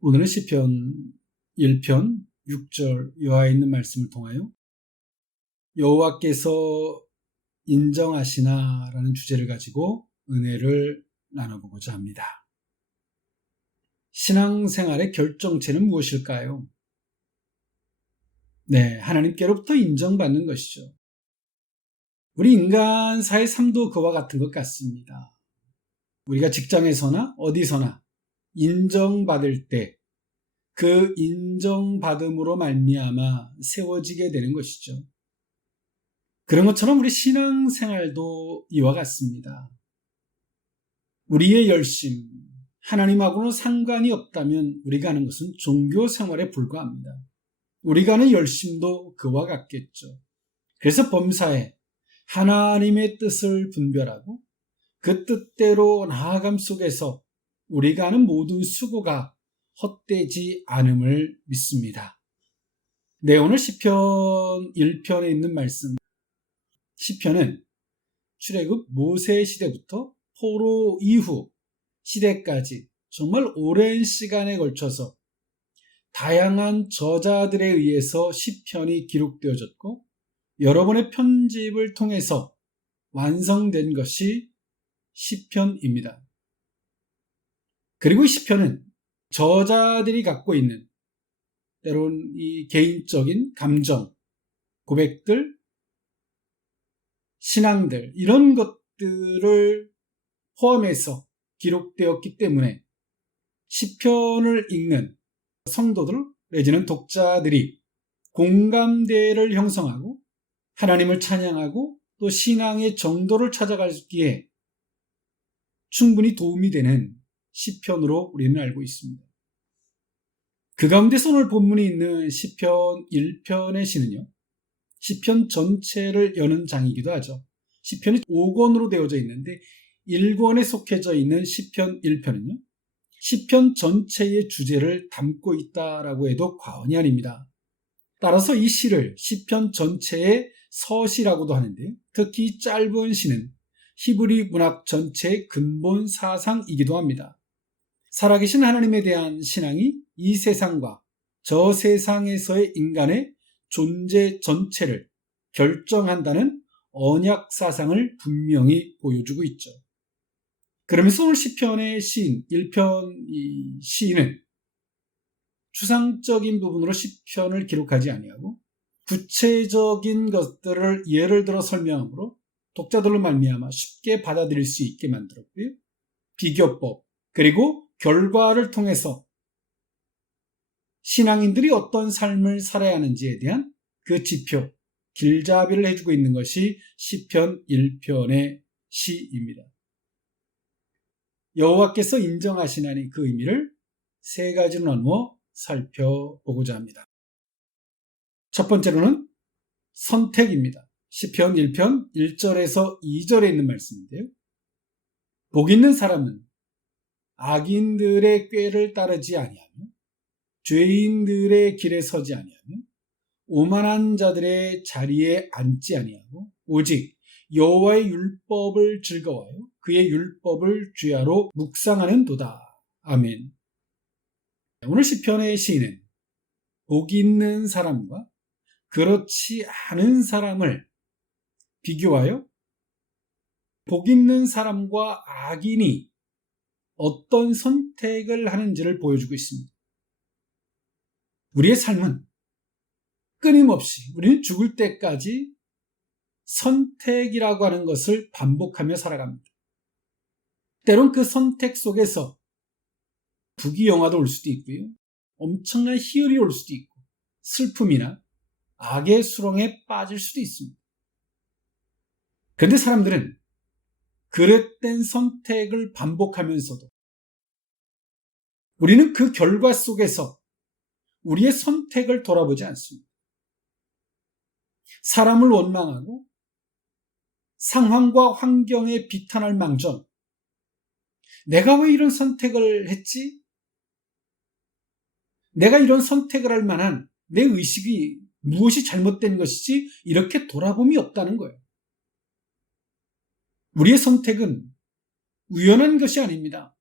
오늘은 시편 1편 6절 여호와에 있는 말씀을 통하여 여호와께서 인정하시나 라는 주제를 가지고 은혜를 나눠보고자 합니다. 신앙생활의 결정체는 무엇일까요? 네, 하나님께로부터 인정받는 것이죠. 우리 인간 사회 삶도 그와 같은 것 같습니다. 우리가 직장에서나 어디서나 인정받을 때 그 인정받음으로 말미암아 세워지게 되는 것이죠. 그런 것처럼 우리 신앙생활도 이와 같습니다. 우리의 열심, 하나님하고는 상관이 없다면 우리가 하는 것은 종교생활에 불과합니다. 우리가 하는 열심도 그와 같겠죠. 그래서 범사에 하나님의 뜻을 분별하고 그 뜻대로 나아감 속에서 우리가 하는 모든 수고가 헛되지 않음을 믿습니다. 네, 오늘 시편 1편에 있는 말씀. 시편은 출애굽 모세 시대부터 포로 이후 시대까지 정말 오랜 시간에 걸쳐서 다양한 저자들에 의해서 시편이 기록되어졌고 여러 번의 편집을 통해서 완성된 것이 시편입니다. 그리고 시편은 저자들이 갖고 있는 때론 이 개인적인 감정, 고백들, 신앙들 이런 것들을 포함해서 기록되었기 때문에 시편을 읽는 성도들 내지는 독자들이 공감대를 형성하고 하나님을 찬양하고 또 신앙의 정도를 찾아가기에 충분히 도움이 되는 시편으로 우리는 알고 있습니다. 그 가운데서 오늘 본문이 있는 시편 1편의 시는요. 시편 전체를 여는 장이기도 하죠. 시편이 5권으로 되어져 있는데 1권에 속해져 있는 시편 1편은요. 시편 전체의 주제를 담고 있다라고 해도 과언이 아닙니다. 따라서 이 시를 시편 전체의 서시라고도 하는데 특히 이 짧은 시는 히브리 문학 전체의 근본 사상이기도 합니다. 살아계신 하나님에 대한 신앙이 이 세상과 저 세상에서의 인간의 존재 전체를 결정한다는 언약 사상을 분명히 보여주고 있죠. 그러면서 오늘 시편의 시인, 1편 이 시인은 추상적인 부분으로 시편을 기록하지 아니하고 구체적인 것들을 예를 들어 설명함으로 독자들로 말미암아 쉽게 받아들일 수 있게 만들었고요. 비교법, 그리고 결과를 통해서 신앙인들이 어떤 삶을 살아야 하는지에 대한 그 지표, 길잡이를 해주고 있는 것이 시편 1편의 시입니다. 여호와께서 인정하시나니 그 의미를 세 가지로 나누어 살펴보고자 합니다. 첫 번째로는 선택입니다. 시편 1편 1절에서 2절에 있는 말씀인데요. 복 있는 사람은 악인들의 꾀를 따르지 아니하며 죄인들의 길에 서지 아니하며 오만한 자들의 자리에 앉지 아니하고 오직 여호와의 율법을 즐거워하여 그의 율법을 주야로 묵상하는 도다. 아멘. 오늘 시편의 시인은 복 있는 사람과 그렇지 않은 사람을 비교하여 복 있는 사람과 악인이 어떤 선택을 하는지를 보여주고 있습니다. 우리의 삶은 끊임없이 우리는 죽을 때까지 선택이라고 하는 것을 반복하며 살아갑니다. 때론 그 선택 속에서 부귀영화도 올 수도 있고요. 엄청난 희열이 올 수도 있고 슬픔이나 악의 수렁에 빠질 수도 있습니다. 그런데 사람들은 그릇된 선택을 반복하면서도 우리는 그 결과 속에서 우리의 선택을 돌아보지 않습니다. 사람을 원망하고 상황과 환경에 비탄할 망정, 내가 왜 이런 선택을 했지? 내가 이런 선택을 할 만한 내 의식이 무엇이 잘못된 것이지? 이렇게 돌아봄이 없다는 거예요. 우리의 선택은 우연한 것이 아닙니다.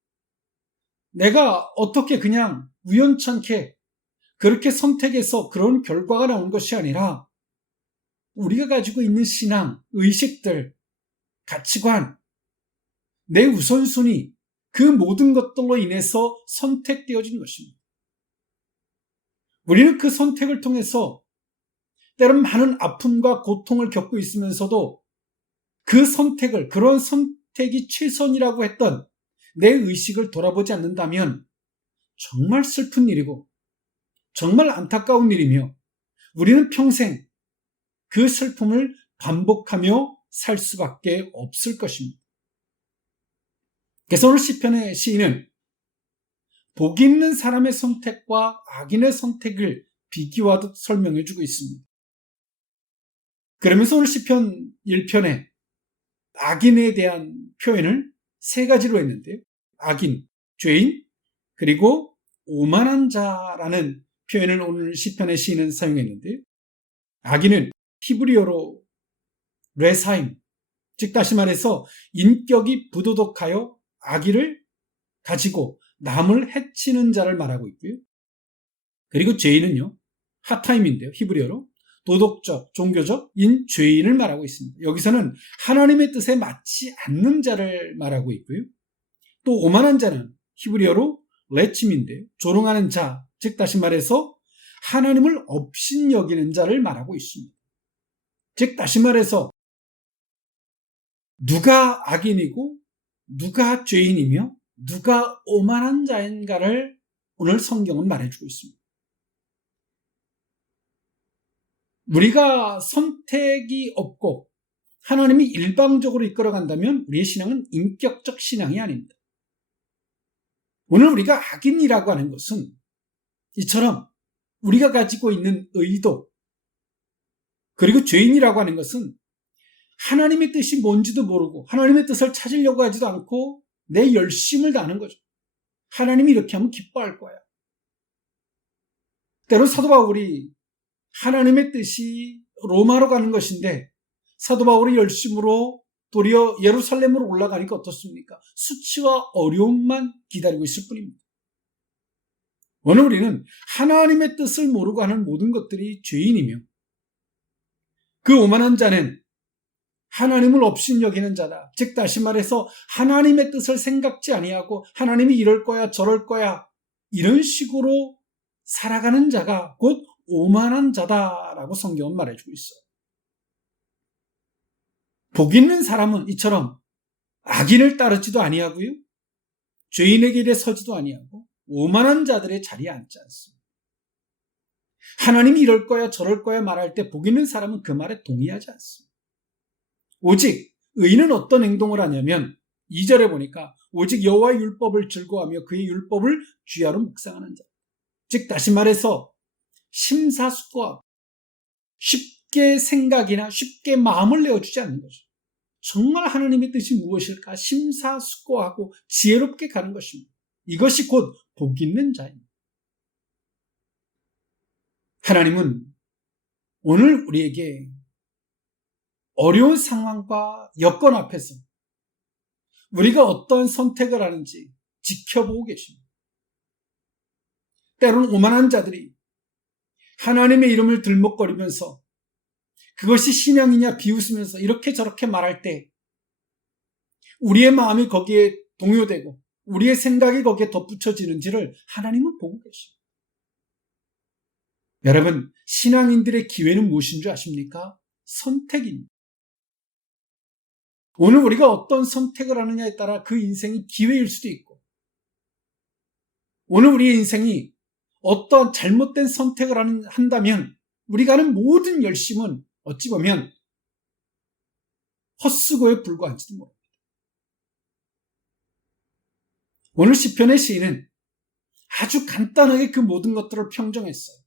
내가 어떻게 그냥 우연찮게 그렇게 선택해서 그런 결과가 나온 것이 아니라 우리가 가지고 있는 신앙, 의식들, 가치관, 내 우선순위, 그 모든 것들로 인해서 선택되어진 것입니다. 우리는 그 선택을 통해서 때론 많은 아픔과 고통을 겪고 있으면서도 그 선택을, 그런 선택이 최선이라고 했던 내 의식을 돌아보지 않는다면 정말 슬픈 일이고 정말 안타까운 일이며 우리는 평생 그 슬픔을 반복하며 살 수밖에 없을 것입니다. 그래서 오늘 시편의 시인은 복 있는 사람의 선택과 악인의 선택을 비교하듯 설명해 주고 있습니다. 그러면서 오늘 시편 1편에 악인에 대한 표현을 세 가지로 했는데요. 악인, 죄인, 그리고 오만한 자라는 표현을 오늘 시편의 시인은 사용했는데요. 악인은 히브리어로 레사임, 즉 다시 말해서 인격이 부도덕하여 악의를 가지고 남을 해치는 자를 말하고 있고요. 그리고 죄인은요, 하타임인데요. 히브리어로 도덕적, 종교적인 죄인을 말하고 있습니다. 여기서는 하나님의 뜻에 맞지 않는 자를 말하고 있고요. 또 오만한 자는 히브리어로 레침인데요. 조롱하는 자, 즉 다시 말해서 하나님을 업신여기는 자를 말하고 있습니다. 즉 다시 말해서 누가 악인이고 누가 죄인이며 누가 오만한 자인가를 오늘 성경은 말해주고 있습니다. 우리가 선택이 없고 하나님이 일방적으로 이끌어간다면 우리의 신앙은 인격적 신앙이 아닙니다. 오늘 우리가 악인이라고 하는 것은 이처럼 우리가 가지고 있는 의도, 그리고 죄인이라고 하는 것은 하나님의 뜻이 뭔지도 모르고 하나님의 뜻을 찾으려고 하지도 않고 내 열심을 다하는 거죠. 하나님이 이렇게 하면 기뻐할 거야. 때론 사도 바울이 하나님의 뜻이 로마로 가는 것인데 사도 바울이 열심으로 도리어 예루살렘으로 올라가니까 어떻습니까? 수치와 어려움만 기다리고 있을 뿐입니다. 오늘 우리는 하나님의 뜻을 모르고 하는 모든 것들이 죄인이며 그 오만한 자는 하나님을 업신여기는 자다. 즉 다시 말해서 하나님의 뜻을 생각지 아니하고 하나님이 이럴 거야 저럴 거야 이런 식으로 살아가는 자가 곧 오만한 자다라고 성경은 말해주고 있어요. 복 있는 사람은 이처럼 악인을 따르지도 아니하고요, 죄인의 길에 서지도 아니하고 오만한 자들의 자리에 앉지 않습니다. 하나님이 이럴 거야 저럴 거야 말할 때 복 있는 사람은 그 말에 동의하지 않습니다. 오직 의인은 어떤 행동을 하냐면 2절에 보니까 오직 여호와의 율법을 즐거워하며 그의 율법을 주야로 묵상하는 자. 즉 다시 말해서 심사숙고하고 쉽게 생각이나 쉽게 마음을 내어주지 않는 거죠. 정말 하나님의 뜻이 무엇일까 심사숙고하고 지혜롭게 가는 것입니다. 이것이 곧 복 있는 자입니다. 하나님은 오늘 우리에게 어려운 상황과 여건 앞에서 우리가 어떤 선택을 하는지 지켜보고 계십니다. 때로는 오만한 자들이 하나님의 이름을 들먹거리면서 그것이 신앙이냐 비웃으면서 이렇게 저렇게 말할 때 우리의 마음이 거기에 동요되고 우리의 생각이 거기에 덧붙여지는지를 하나님은 보고 계십니다. 여러분, 신앙인들의 기회는 무엇인 줄 아십니까? 선택입니다. 오늘 우리가 어떤 선택을 하느냐에 따라 그 인생이 기회일 수도 있고 오늘 우리의 인생이 어떤 잘못된 선택을 한다면 우리가 하는 모든 열심은 어찌 보면 헛수고에 불과한지도 모릅니다. 오늘 시편의 시인은 아주 간단하게 그 모든 것들을 평정했어요.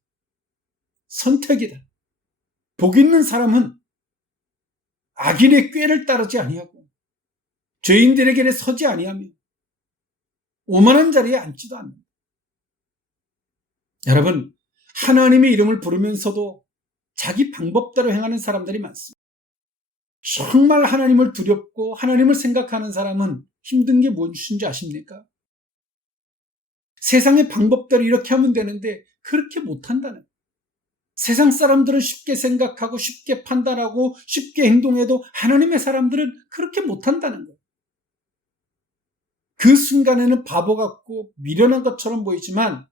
선택이다. 복 있는 사람은 악인의 꾀를 따르지 아니하고 죄인들의 길에 서지 아니하며 오만한 자리에 앉지도 않는다. 여러분, 하나님의 이름을 부르면서도 자기 방법대로 행하는 사람들이 많습니다. 정말 하나님을 두렵고 하나님을 생각하는 사람은 힘든 게 무엇인지 아십니까? 세상의 방법대로 이렇게 하면 되는데 그렇게 못한다는 거예요. 세상 사람들은 쉽게 생각하고 쉽게 판단하고 쉽게 행동해도 하나님의 사람들은 그렇게 못한다는 거예요. 그 순간에는 바보 같고 미련한 것처럼 보이지만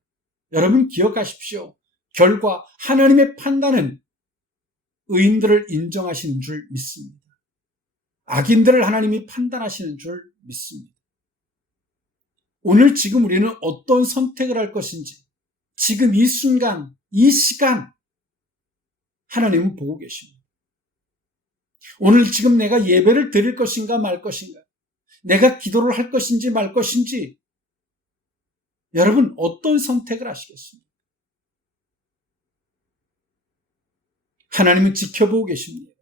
여러분 기억하십시오. 결과 하나님의 판단은 의인들을 인정하시는 줄 믿습니다. 악인들을 하나님이 판단하시는 줄 믿습니다. 오늘 지금 우리는 어떤 선택을 할 것인지 지금 이 순간, 이 시간 하나님은 보고 계십니다. 오늘 지금 내가 예배를 드릴 것인가 말 것인가, 내가 기도를 할 것인지 말 것인지 여러분 어떤 선택을 하시겠습니까? 하나님은 지켜보고 계십니다.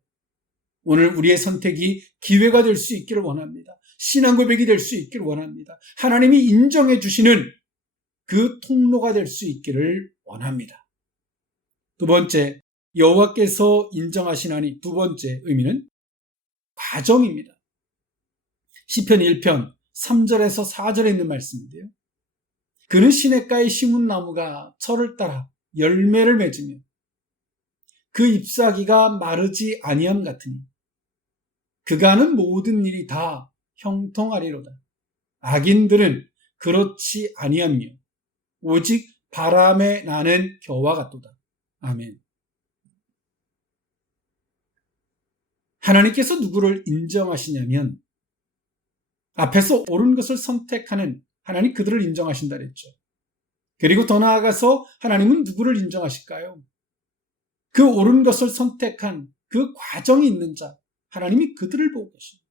오늘 우리의 선택이 기회가 될 수 있기를 원합니다. 신앙 고백이 될 수 있기를 원합니다. 하나님이 인정해 주시는 그 통로가 될 수 있기를 원합니다. 두 번째, 여호와께서 인정하시나니 두 번째 의미는 과정입니다. 시편 1편 3절에서 4절에 있는 말씀인데요. 그는 시냇가에 심은 나무가 철을 따라 열매를 맺으며 그 잎사귀가 마르지 아니함 같으니 그가 하는 모든 일이 다 형통하리로다. 악인들은 그렇지 아니하며 오직 바람에 나는 겨와 같도다. 아멘. 하나님께서 누구를 인정하시냐면 앞에서 옳은 것을 선택하는 하나님 그들을 인정하신다 그랬죠. 그리고 더 나아가서 하나님은 누구를 인정하실까요? 그 옳은 것을 선택한 그 과정이 있는 자, 하나님이 그들을 보고 계십니다.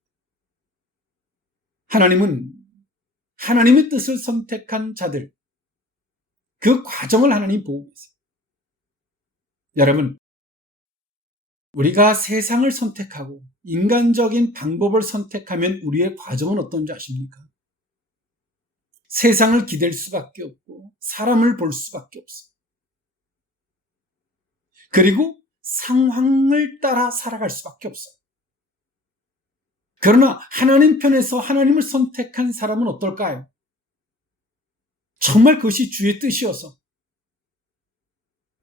하나님은 하나님의 뜻을 선택한 자들, 그 과정을 하나님 보고 계세요. 여러분, 우리가 세상을 선택하고 인간적인 방법을 선택하면 우리의 과정은 어떤지 아십니까? 세상을 기댈 수밖에 없고 사람을 볼 수밖에 없어요. 그리고 상황을 따라 살아갈 수밖에 없어요. 그러나 하나님 편에서 하나님을 선택한 사람은 어떨까요? 정말 그것이 주의 뜻이어서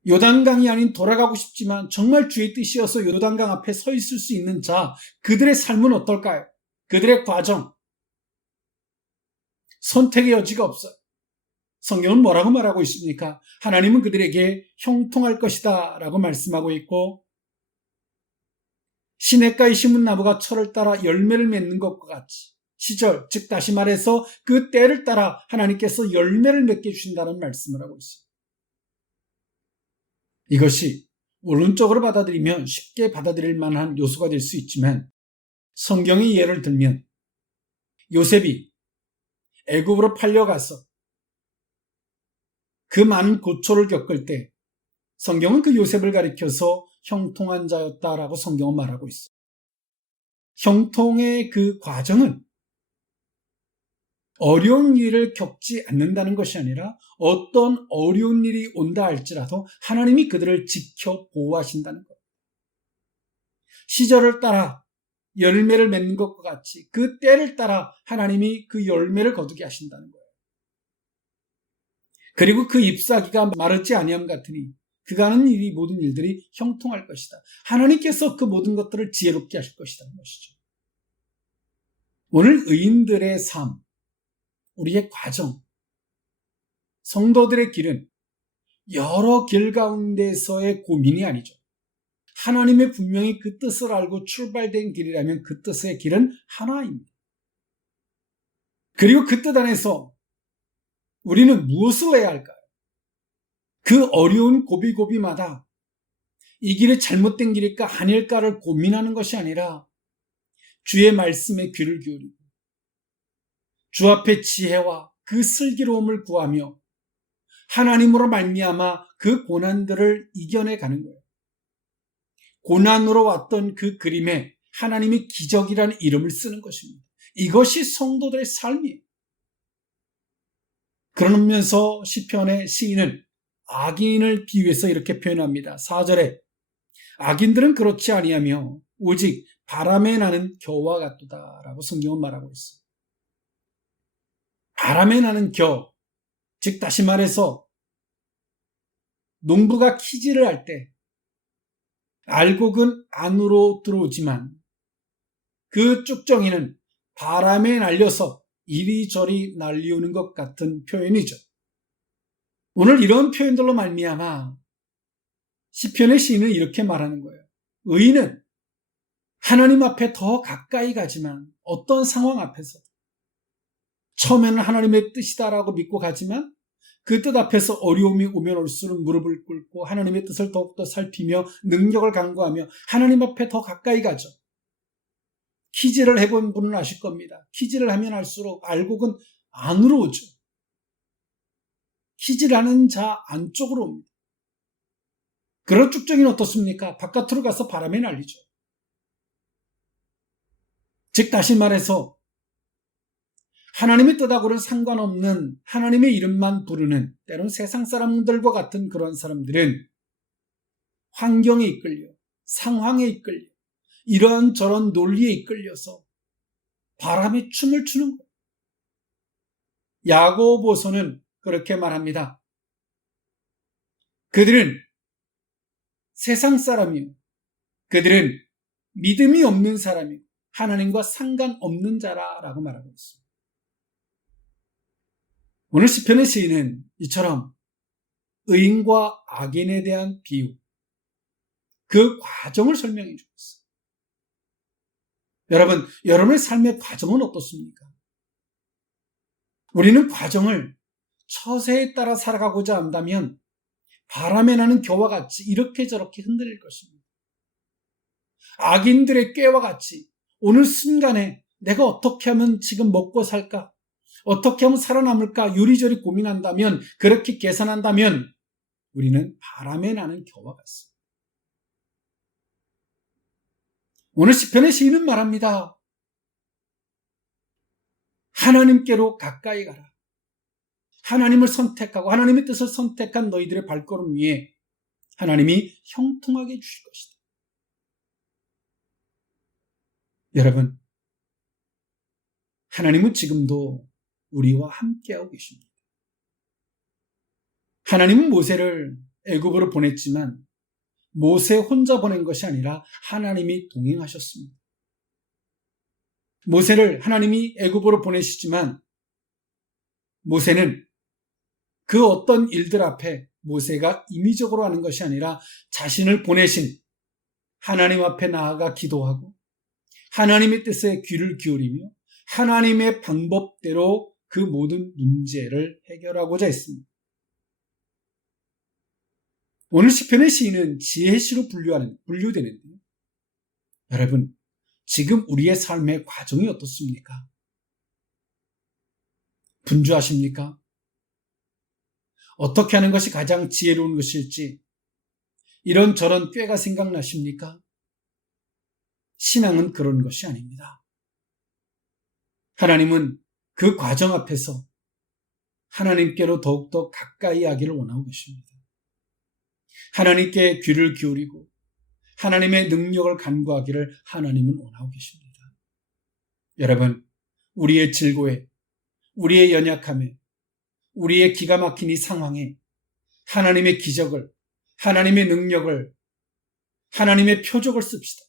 요단강이 아닌 돌아가고 싶지만 정말 주의 뜻이어서 요단강 앞에 서 있을 수 있는 자, 그들의 삶은 어떨까요? 그들의 과정, 선택의 여지가 없어요. 성경은 뭐라고 말하고 있습니까? 하나님은 그들에게 형통할 것이다 라고 말씀하고 있고 시냇가에 심은 나무가 철을 따라 열매를 맺는 것과 같이 시절, 즉 다시 말해서 그 때를 따라 하나님께서 열매를 맺게 주신다는 말씀을 하고 있어요. 이것이 원론적으로 받아들이면 쉽게 받아들일 만한 요소가 될 수 있지만 성경의 예를 들면 요셉이 애굽으로 팔려가서 그 많은 고초를 겪을 때 성경은 그 요셉을 가리켜서 형통한 자였다라고 성경은 말하고 있어요. 형통의 그 과정은 어려운 일을 겪지 않는다는 것이 아니라 어떤 어려운 일이 온다 할지라도 하나님이 그들을 지켜 보호하신다는 것. 시절을 따라 열매를 맺는 것과 같이 그 때를 따라 하나님이 그 열매를 거두게 하신다는 거예요. 그리고 그 잎사귀가 마르지 아니함 같으니 그가 하는 일이 모든 일들이 형통할 것이다. 하나님께서 그 모든 것들을 지혜롭게 하실 것이라는 것이죠. 오늘 의인들의 삶, 우리의 과정, 성도들의 길은 여러 길 가운데서의 고민이 아니죠. 하나님의 분명히 그 뜻을 알고 출발된 길이라면 그 뜻의 길은 하나입니다. 그리고 그 뜻 안에서 우리는 무엇을 해야 할까요? 그 어려운 고비고비마다 이 길이 잘못된 길일까 아닐까를 고민하는 것이 아니라 주의 말씀에 귀를 기울이고 주 앞에 지혜와 그 슬기로움을 구하며 하나님으로 말미암아 그 고난들을 이겨내가는 거예요. 고난으로 왔던 그 그림에 하나님이 기적이라는 이름을 쓰는 것입니다. 이것이 성도들의 삶이에요. 그러면서 시편의 시인은 악인을 비유해서 이렇게 표현합니다. 4절에 악인들은 그렇지 아니하며 오직 바람에 나는 겨와 같도다 라고 성경은 말하고 있어요. 바람에 나는 겨, 즉 다시 말해서 농부가 키질을 할 때 알곡은 안으로 들어오지만 그 쭉정이는 바람에 날려서 이리저리 날리우는 것 같은 표현이죠. 오늘 이런 표현들로 말미암아 시편의 시인은 이렇게 말하는 거예요. 의인은 하나님 앞에 더 가까이 가지만 어떤 상황 앞에서 처음에는 하나님의 뜻이다라고 믿고 가지만 그 뜻 앞에서 어려움이 오면 올수록 무릎을 꿇고 하나님의 뜻을 더욱더 살피며 능력을 간구하며 하나님 앞에 더 가까이 가죠. 키질을 해본 분은 아실 겁니다. 키질을 하면 할수록 알곡은 안으로 오죠. 키질하는 자 안쪽으로 옵니다. 그런 쭉정이는 어떻습니까? 바깥으로 가서 바람에 날리죠. 즉 다시 말해서 하나님의 뜻하고는 상관없는 하나님의 이름만 부르는 때로는 세상 사람들과 같은 그런 사람들은 환경에 이끌려 상황에 이끌려 이런저런 논리에 이끌려서 바람에 춤을 추는 거예요. 야고보서는 그렇게 말합니다. 그들은 세상 사람이요. 그들은 믿음이 없는 사람이요. 하나님과 상관없는 자라라고 말하고 있습니다. 오늘 시편의 시인은 이처럼 의인과 악인에 대한 비유, 그 과정을 설명해 주고 있어요. 여러분, 여러분의 삶의 과정은 어떻습니까? 우리는 과정을 처세에 따라 살아가고자 한다면 바람에 나는 겨와 같이 이렇게 저렇게 흔들릴 것입니다. 악인들의 꾀와 같이 오늘 순간에 내가 어떻게 하면 지금 먹고 살까? 어떻게 하면 살아남을까? 요리조리 고민한다면, 그렇게 계산한다면 우리는 바람에 나는 겨와 같습니다. 오늘 시편의 시인은 말합니다. 하나님께로 가까이 가라. 하나님을 선택하고 하나님의 뜻을 선택한 너희들의 발걸음 위에 하나님이 형통하게 해주실 것이다. 여러분, 하나님은 지금도 우리와 함께하고 계십니다. 하나님은 모세를 애굽으로 보냈지만 모세 혼자 보낸 것이 아니라 하나님이 동행하셨습니다. 모세를 하나님이 애굽으로 보내시지만 모세는 그 어떤 일들 앞에 모세가 임의적으로 하는 것이 아니라 자신을 보내신 하나님 앞에 나아가 기도하고 하나님의 뜻에 귀를 기울이며 하나님의 방법대로 그 모든 문제를 해결하고자 했습니다. 오늘 시편의 시인은 지혜의 시로 분류되는데요. 여러분, 지금 우리의 삶의 과정이 어떻습니까? 분주하십니까? 어떻게 하는 것이 가장 지혜로운 것일지 이런저런 꾀가 생각나십니까? 신앙은 그런 것이 아닙니다. 하나님은 그 과정 앞에서 하나님께로 더욱더 가까이 하기를 원하고 계십니다. 하나님께 귀를 기울이고 하나님의 능력을 간구하기를 하나님은 원하고 계십니다. 여러분, 우리의 질고에, 우리의 연약함에, 우리의 기가 막힌 이 상황에 하나님의 기적을, 하나님의 능력을, 하나님의 표적을 씁시다.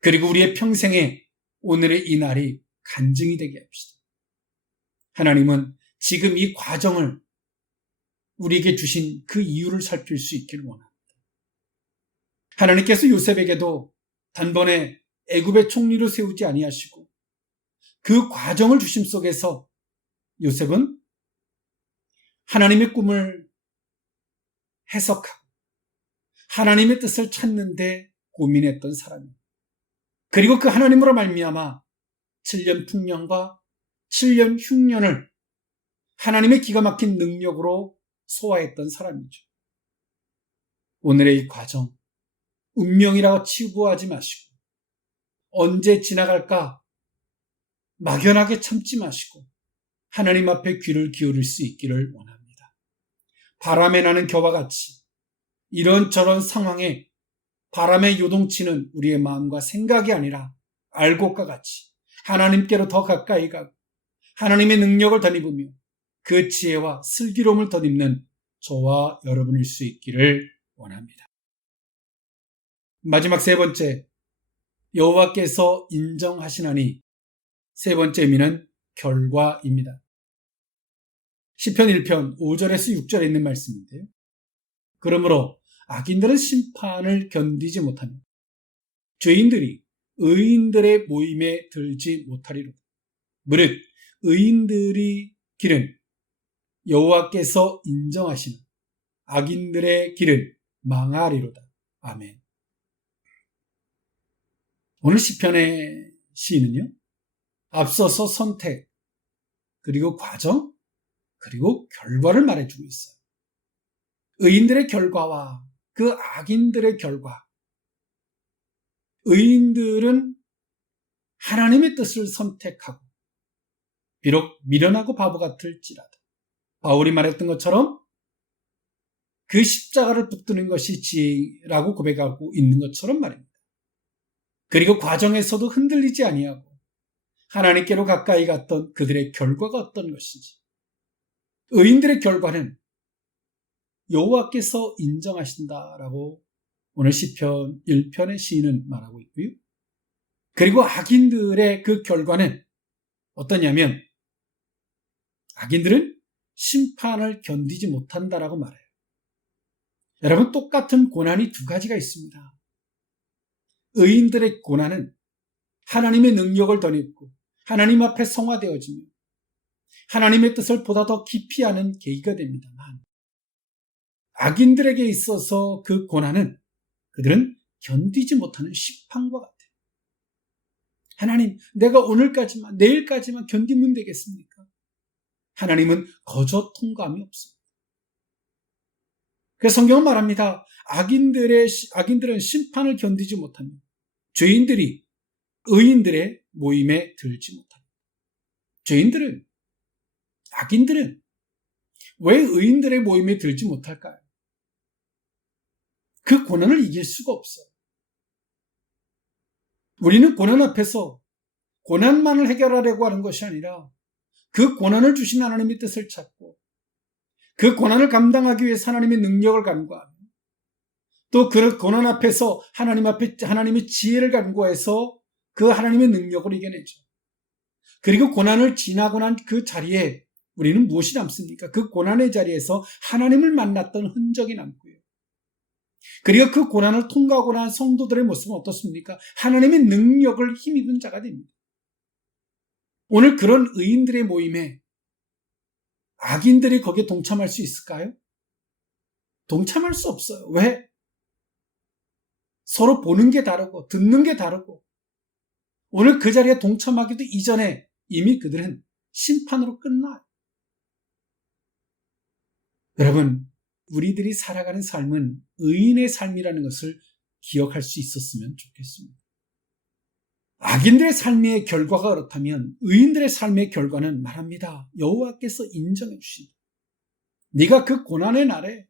그리고 우리의 평생에 오늘의 이 날이 간증이 되게 합시다. 하나님은 지금 이 과정을 우리에게 주신 그 이유를 살필 수 있기를 원합니다. 하나님께서 요셉에게도 단번에 애굽의 총리로 세우지 아니하시고 그 과정을 주심 속에서 요셉은 하나님의 꿈을 해석하고 하나님의 뜻을 찾는 데 고민했던 사람입니다. 그리고 그 하나님으로 말미암아 7년 풍년과 7년 흉년을 하나님의 기가 막힌 능력으로 소화했던 사람이죠. 오늘의 이 과정, 운명이라고 치부하지 마시고 언제 지나갈까 막연하게 참지 마시고 하나님 앞에 귀를 기울일 수 있기를 원합니다. 바람에 나는 겨와 같이 이런저런 상황에 바람에 요동치는 우리의 마음과 생각이 아니라 알곡과 같이 하나님께로 더 가까이 가고 하나님의 능력을 덧입으며 그 지혜와 슬기로움을 덧입는 저와 여러분일 수 있기를 원합니다. 마지막 세 번째, 여호와께서 인정하시나니. 세 번째 의미는 결과입니다. 시편 1편 5절에서 6절에 있는 말씀인데요. 그러므로 악인들은 심판을 견디지 못하며 죄인들이 의인들의 모임에 들지 못하리로다. 무릇 의인들의 길은 여호와께서 인정하시는 악인들의 길은 망하리로다. 아멘. 오늘 시편의 시인은요, 앞서서 선택, 그리고 과정, 그리고 결과를 말해주고 있어요. 의인들의 결과와 그 악인들의 결과. 의인들은 하나님의 뜻을 선택하고 비록 미련하고 바보 같을지라도 바울이 말했던 것처럼 그 십자가를 붙드는 것이 지혜라고 고백하고 있는 것처럼 말입니다. 그리고 과정에서도 흔들리지 아니하고 하나님께로 가까이 갔던 그들의 결과가 어떤 것인지. 의인들의 결과는 여호와께서 인정하신다라고 오늘 시편 1편의 시인은 말하고 있고요. 그리고 악인들의 그 결과는 어떠냐면 악인들은 심판을 견디지 못한다라고 말해요. 여러분, 똑같은 고난이 두 가지가 있습니다. 의인들의 고난은 하나님의 능력을 덧입고 하나님 앞에 성화되어지며 하나님의 뜻을 보다 더 깊이 아는 계기가 됩니다만, 악인들에게 있어서 그 고난은 그들은 견디지 못하는 심판과 같아요. 하나님, 내가 오늘까지만, 내일까지만 견디면 되겠습니까? 하나님은 거저 통감이 없습니다. 그래서 성경은 말합니다. 악인들은 심판을 견디지 못하며 죄인들이 의인들의 모임에 들지 못합니다. 악인들은 왜 의인들의 모임에 들지 못할까요? 그 고난을 이길 수가 없어요. 우리는 고난 앞에서 고난만을 해결하려고 하는 것이 아니라 그 고난을 주신 하나님의 뜻을 찾고 그 고난을 감당하기 위해 하나님의 능력을 간구하며 또 그 고난 앞에서 하나님의 지혜를 간구해서 그 하나님의 능력을 이겨내죠. 그리고 고난을 지나고 난 그 자리에 우리는 무엇이 남습니까? 그 고난의 자리에서 하나님을 만났던 흔적이 남고요. 그리고 그 고난을 통과하고 난 성도들의 모습은 어떻습니까? 하나님의 능력을 힘입은 자가 됩니다. 오늘 그런 의인들의 모임에 악인들이 거기에 동참할 수 있을까요? 동참할 수 없어요. 왜? 서로 보는 게 다르고 듣는 게 다르고 오늘 그 자리에 동참하기도 이전에 이미 그들은 심판으로 끝나요. 여러분, 우리들이 살아가는 삶은 의인의 삶이라는 것을 기억할 수 있었으면 좋겠습니다. 악인들의 삶의 결과가 그렇다면 의인들의 삶의 결과는 말합니다. 여호와께서 인정해 주신다. 네가 그 고난의 날에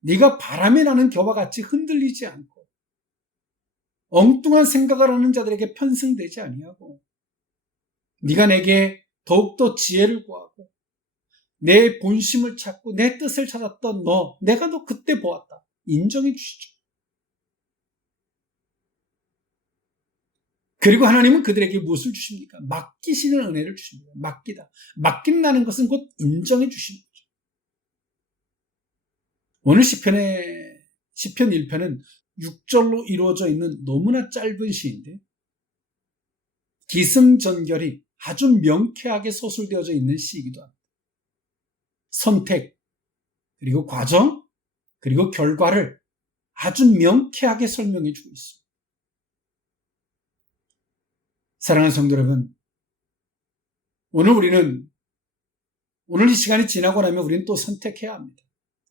네가 바람에 나는 겨와 같이 흔들리지 않고 엉뚱한 생각을 하는 자들에게 편승되지 아니하고 네가 내게 더욱더 지혜를 구하고 내 본심을 찾고 내 뜻을 찾았던 내가 너 그때 보았다. 인정해 주시죠. 그리고 하나님은 그들에게 무엇을 주십니까? 맡기시는 은혜를 주십니다. 맡긴다는 것은 곧 인정해 주시는 거죠. 오늘 시편 1편은 6절로 이루어져 있는 너무나 짧은 시인데 기승전결이 아주 명쾌하게 서술되어져 있는 시이기도 합니다. 선택, 그리고 과정, 그리고 결과를 아주 명쾌하게 설명해 주고 있습니다. 사랑하는 성도 여러분, 오늘 이 시간이 지나고 나면 우리는 또 선택해야 합니다.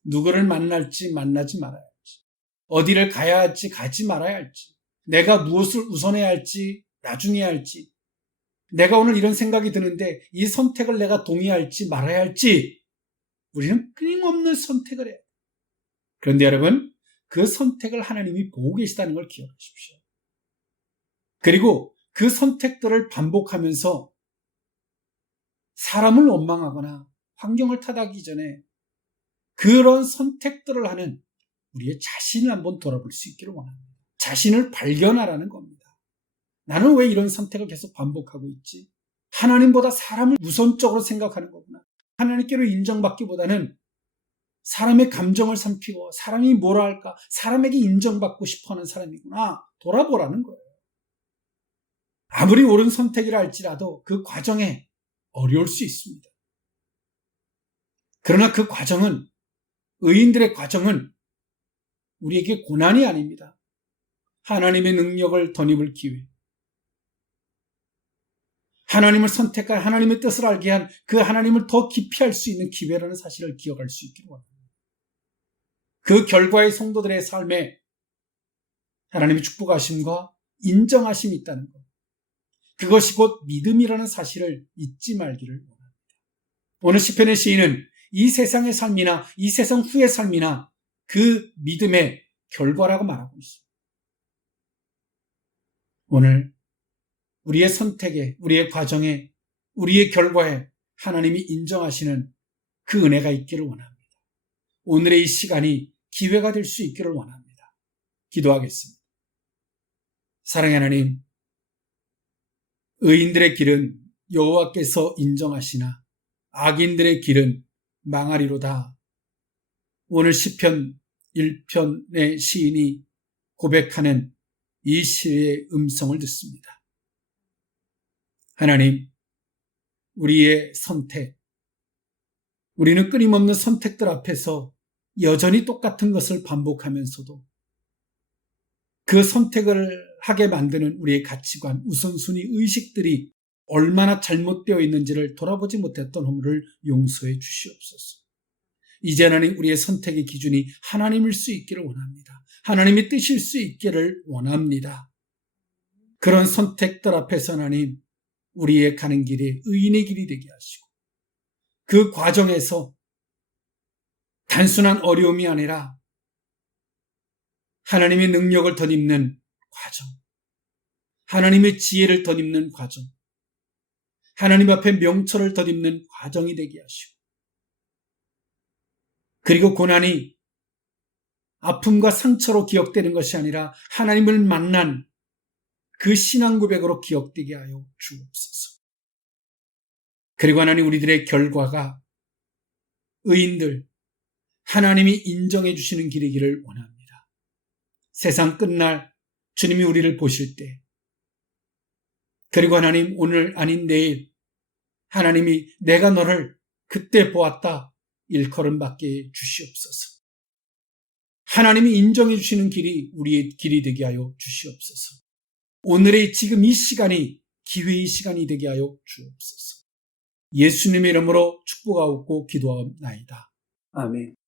누구를 만날지 만나지 말아야 할지, 어디를 가야 할지 가지 말아야 할지, 내가 무엇을 우선해야 할지 나중에 할지, 내가 오늘 이런 생각이 드는데 이 선택을 내가 동의할지 말아야 할지 우리는 끊임없는 선택을 해요. 그런데 여러분, 그 선택을 하나님이 보고 계시다는 걸 기억하십시오. 그리고 그 선택들을 반복하면서 사람을 원망하거나 환경을 탓하기 전에 그런 선택들을 하는 우리의 자신을 한번 돌아볼 수 있기를 원합니다. 자신을 발견하라는 겁니다. 나는 왜 이런 선택을 계속 반복하고 있지? 하나님보다 사람을 우선적으로 생각하는 거구나. 하나님께로 인정받기보다는 사람의 감정을 살피고 사람이 뭐라 할까? 사람에게 인정받고 싶어하는 사람이구나. 돌아보라는 거예요. 아무리 옳은 선택이라 할지라도 그 과정에 어려울 수 있습니다. 그러나 그 과정은, 의인들의 과정은 우리에게 고난이 아닙니다. 하나님의 능력을 덧입을 기회, 하나님을 선택할, 하나님의 뜻을 알게 한 그 하나님을 더 깊이 알 수 있는 기회라는 사실을 기억할 수 있기를 원합니다. 그 결과의 성도들의 삶에 하나님의 축복하심과 인정하심이 있다는 것, 그것이 곧 믿음이라는 사실을 잊지 말기를 원합니다. 오늘 시편의 시인은 이 세상의 삶이나 이 세상 후의 삶이나 그 믿음의 결과라고 말하고 있습니다. 오늘 우리의 선택에, 우리의 과정에, 우리의 결과에 하나님이 인정하시는 그 은혜가 있기를 원합니다. 오늘의 이 시간이 기회가 될 수 있기를 원합니다. 기도하겠습니다. 사랑의 하나님, 의인들의 길은 여호와께서 인정하시나 악인들의 길은 망하리로다. 오늘 시편 1편의 시인이 고백하는 이 시의 음성을 듣습니다. 하나님, 우리의 선택, 우리는 끊임없는 선택들 앞에서 여전히 똑같은 것을 반복하면서도 그 선택을 하게 만드는 우리의 가치관, 우선순위, 의식들이 얼마나 잘못되어 있는지를 돌아보지 못했던 허물을 용서해 주시옵소서. 이제 하나님, 우리의 선택의 기준이 하나님일 수 있기를 원합니다. 하나님의 뜻일 수 있기를 원합니다. 그런 선택들 앞에서 하나님, 우리의 가는 길이 의인의 길이 되게 하시고 그 과정에서 단순한 어려움이 아니라 하나님의 능력을 덧입는 과정, 하나님의 지혜를 덧입는 과정, 하나님 앞에 명철을 덧입는 과정이 되게 하시고, 그리고 고난이 아픔과 상처로 기억되는 것이 아니라 하나님을 만난 그 신앙 고백으로 기억되게 하여 주옵소서. 그리고 하나님, 우리들의 결과가 의인들, 하나님이 인정해 주시는 길이기를 원합니다. 세상 끝날 주님이 우리를 보실 때, 그리고 하나님, 오늘 아닌 내일 하나님이 내가 너를 그때 보았다 일컬음 받게 주시옵소서. 하나님이 인정해 주시는 길이 우리의 길이 되게 하여 주시옵소서. 오늘의 지금 이 시간이 기회의 시간이 되게 하여 주옵소서. 예수님의 이름으로 축복하고 기도하옵나이다. 아멘.